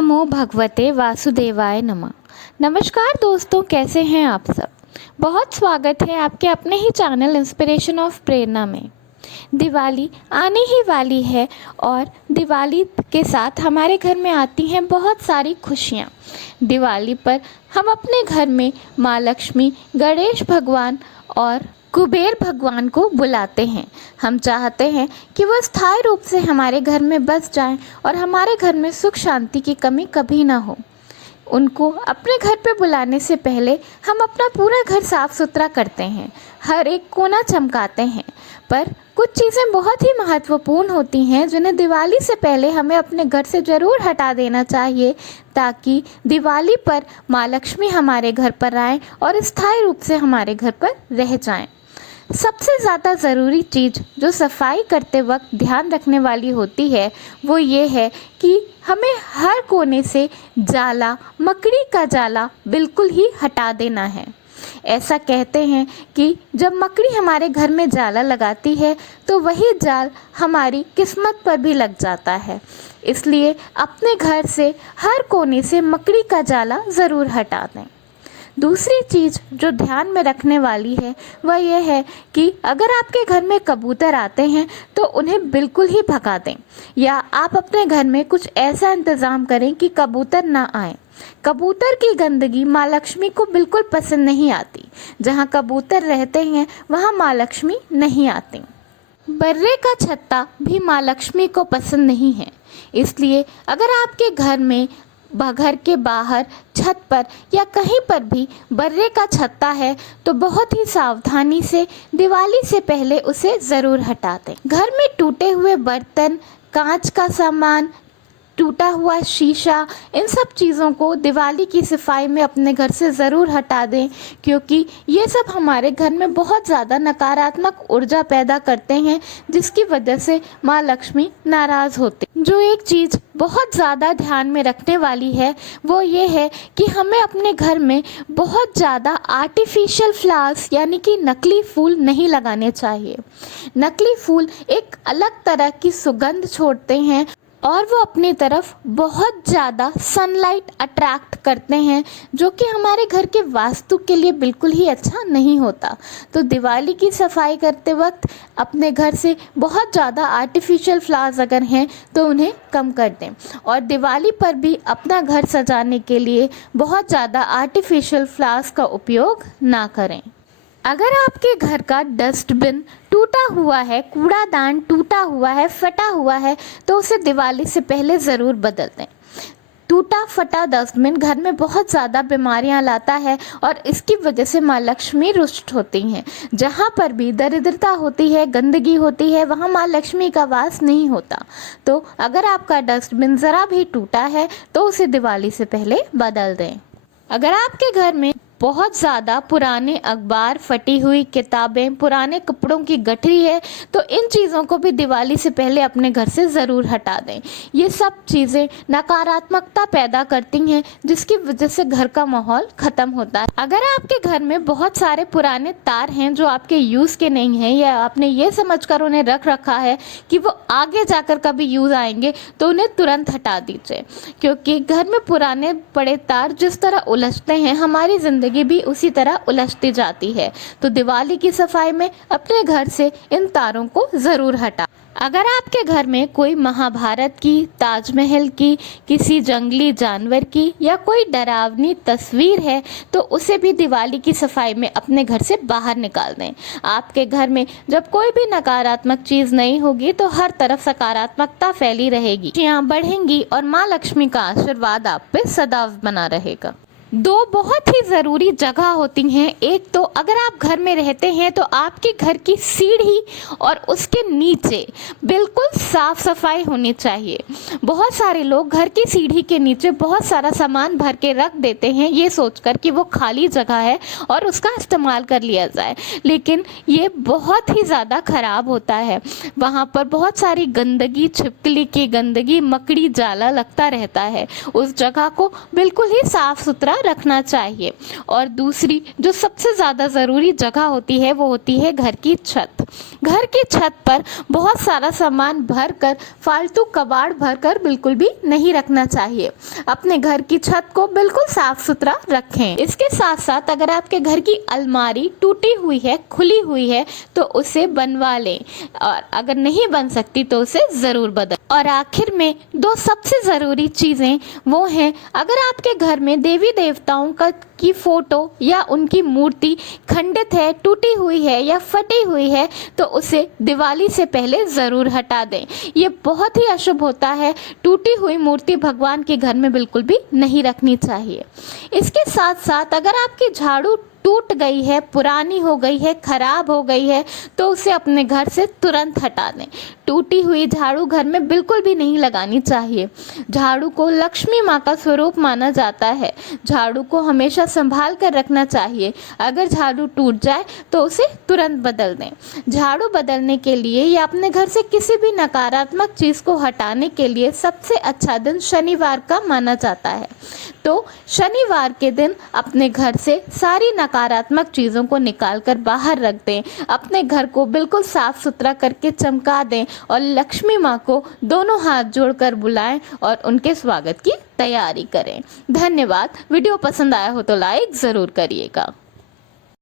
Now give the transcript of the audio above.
नमो भगवते वासुदेवाय नमः। नमस्कार दोस्तों, कैसे हैं आप सब। बहुत स्वागत है आपके अपने ही चैनल इंस्पिरेशन ऑफ प्रेरणा में। दिवाली आने ही वाली है और दिवाली के साथ हमारे घर में आती हैं बहुत सारी खुशियाँ। दिवाली पर हम अपने घर में माँ लक्ष्मी, गणेश भगवान और कुबेर भगवान को बुलाते हैं। हम चाहते हैं कि वो स्थायी रूप से हमारे घर में बस जाएं और हमारे घर में सुख शांति की कमी कभी ना हो। उनको अपने घर पे बुलाने से पहले हम अपना पूरा घर साफ सुथरा करते हैं, हर एक कोना चमकाते हैं। पर कुछ चीज़ें बहुत ही महत्वपूर्ण होती हैं जिन्हें दिवाली से पहले हमें अपने घर से ज़रूर हटा देना चाहिए, ताकि दिवाली पर माँ लक्ष्मी हमारे घर पर आएँ और स्थायी रूप से हमारे घर पर रह जाएं। सबसे ज़्यादा ज़रूरी चीज़ जो सफाई करते वक्त ध्यान रखने वाली होती है वो ये है कि हमें हर कोने से जाला, मकड़ी का जाला बिल्कुल ही हटा देना है। ऐसा कहते हैं कि जब मकड़ी हमारे घर में जाला लगाती है तो वही जाल हमारी किस्मत पर भी लग जाता है। इसलिए अपने घर से हर कोने से मकड़ी का जाला ज़रूर हटा दें। दूसरी चीज़ जो ध्यान में रखने वाली है वह यह है कि अगर आपके घर में कबूतर आते हैं तो उन्हें बिल्कुल ही भगा दें, या आप अपने घर में कुछ ऐसा इंतज़ाम करें कि कबूतर ना आए। कबूतर की गंदगी माँ लक्ष्मी को बिल्कुल पसंद नहीं आती। जहाँ कबूतर रहते हैं वहाँ माँ लक्ष्मी नहीं आती। बर्रे का छत्ता भी माँ लक्ष्मी को पसंद नहीं है। इसलिए अगर आपके घर में घर के बाहर, छत पर या कहीं पर भी बर्रे का छत्ता है तो बहुत ही सावधानी से दिवाली से पहले उसे ज़रूर हटा दें। घर में टूटे हुए बर्तन, कांच का सामान, टूटा हुआ शीशा, इन सब चीज़ों को दिवाली की सफाई में अपने घर से ज़रूर हटा दें, क्योंकि ये सब हमारे घर में बहुत ज़्यादा नकारात्मक ऊर्जा पैदा करते हैं, जिसकी वजह से माँ लक्ष्मी नाराज़ होते। जो एक चीज़ बहुत ज़्यादा ध्यान में रखने वाली है वो ये है कि हमें अपने घर में बहुत ज़्यादा आर्टिफिशियल फ्लावर्स यानी कि नकली फूल नहीं लगाने चाहिए। नकली फूल एक अलग तरह की सुगंध छोड़ते हैं और वो अपनी तरफ बहुत ज़्यादा सनलाइट अट्रैक्ट करते हैं, जो कि हमारे घर के वास्तु के लिए बिल्कुल ही अच्छा नहीं होता। तो दिवाली की सफाई करते वक्त अपने घर से बहुत ज़्यादा आर्टिफिशियल फ्लावर्स अगर हैं तो उन्हें कम कर दें, और दिवाली पर भी अपना घर सजाने के लिए बहुत ज़्यादा आर्टिफिशियल फ्लावर्स का उपयोग ना करें। अगर आपके घर का डस्टबिन टूटा हुआ है, कूड़ादान टूटा हुआ है, फटा हुआ है, तो उसे दिवाली से पहले ज़रूर बदल दें। टूटा फटा डस्टबिन घर में बहुत ज़्यादा बीमारियां लाता है और इसकी वजह से माँ लक्ष्मी रुष्ट होती हैं। जहाँ पर भी दरिद्रता होती है, गंदगी होती है, वहाँ माँ लक्ष्मी का वास नहीं होता। तो अगर आपका डस्टबिन ज़रा भी टूटा है तो उसे दिवाली से पहले बदल दें। अगर आपके घर में बहुत ज़्यादा पुराने अखबार, फटी हुई किताबें, पुराने कपड़ों की गठरी है तो इन चीज़ों को भी दिवाली से पहले अपने घर से ज़रूर हटा दें। ये सब चीज़ें नकारात्मकता पैदा करती हैं, जिसकी वजह से घर का माहौल ख़त्म होता है। अगर आपके घर में बहुत सारे पुराने तार हैं जो आपके यूज़ के नहीं हैं, या आपने ये समझकर उन्हें रख रखा है कि वो आगे जाकर कभी यूज़ आएंगे, तो उन्हें तुरंत हटा दीजिए, क्योंकि घर में पुराने पड़े तार जिस तरह उलझते हैं, हमारी ज़िंदगी भी उसी तरह उलझती जाती है। तो दिवाली की सफाई में अपने घर से इन तारों को ज़रूर हटा। अगर आपके घर में कोई महाभारत की, ताजमहल की, किसी जंगली जानवर की या कोई डरावनी तस्वीर है तो उसे भी दिवाली की सफाई में अपने घर से बाहर निकाल दें। आपके घर में जब कोई भी नकारात्मक चीज़ नहीं होगी तो हर तरफ सकारात्मकता फैली रहेगी, खुशियाँ बढ़ेंगी और माँ लक्ष्मी का आशीर्वाद आप पे सदा बना रहेगा। दो बहुत ही ज़रूरी जगह होती हैं। एक तो अगर आप घर में रहते हैं तो आपके घर की सीढ़ी और उसके नीचे बिल्कुल साफ़ सफाई होनी चाहिए। बहुत सारे लोग घर की सीढ़ी के नीचे बहुत सारा सामान भर के रख देते हैं, ये सोचकर कि वो खाली जगह है और उसका इस्तेमाल कर लिया जाए, लेकिन ये बहुत ही ज़्यादा ख़राब होता है। वहाँ पर बहुत सारी गंदगी, छिपकली की गंदगी, मकड़ी जाला लगता रहता है। उस जगह को बिल्कुल ही साफ़ सुथरा रखना चाहिए। और दूसरी जो सबसे ज़्यादा ज़रूरी जगह होती है वो होती है घर की छत। घर की छत पर बहुत सारा सामान भरकर, फालतू कबाड़ भरकर बिल्कुल भी नहीं रखना चाहिए। अपने घर की छत को बिल्कुल साफ सुथरा रखें। इसके साथ साथ अगर आपके घर की अलमारी टूटी हुई है, खुली हुई है, तो उसे बनवा लें, और अगर नहीं बन सकती तो उसे ज़रूर बदलें। और आखिर में दो सबसे ज़रूरी चीज़ें वो हैं, अगर आपके घर में देवी देवताओं की फ़ोटो या उनकी मूर्ति खंडित है, टूटी हुई है या फटी हुई है, तो उसे दिवाली से पहले ज़रूर हटा दें। ये बहुत ही अशुभ होता है। टूटी हुई मूर्ति भगवान के घर में बिल्कुल भी नहीं रखनी चाहिए। इसके साथ साथ अगर आपकी झाड़ू टूट गई है, पुरानी हो गई है, खराब हो गई है, तो उसे अपने घर से तुरंत हटा दें। टूटी हुई झाड़ू घर में बिल्कुल भी नहीं लगानी चाहिए। झाड़ू को लक्ष्मी माँ का स्वरूप माना जाता है। झाड़ू को हमेशा संभाल कर रखना चाहिए। अगर झाड़ू टूट जाए तो उसे तुरंत बदल दें। झाड़ू बदलने के लिए या अपने घर से किसी भी नकारात्मक चीज़ को हटाने के लिए सबसे अच्छा दिन शनिवार का माना जाता है। तो शनिवार के दिन अपने घर से सारी नकारात्मक चीज़ों को निकाल कर बाहर रख दें। अपने घर को बिल्कुल साफ सुथरा करके चमका दें और लक्ष्मी माँ को दोनों हाथ जोड़कर बुलाएं और उनके स्वागत की तैयारी करें। धन्यवाद। वीडियो पसंद आया हो तो लाइक ज़रूर करिएगा।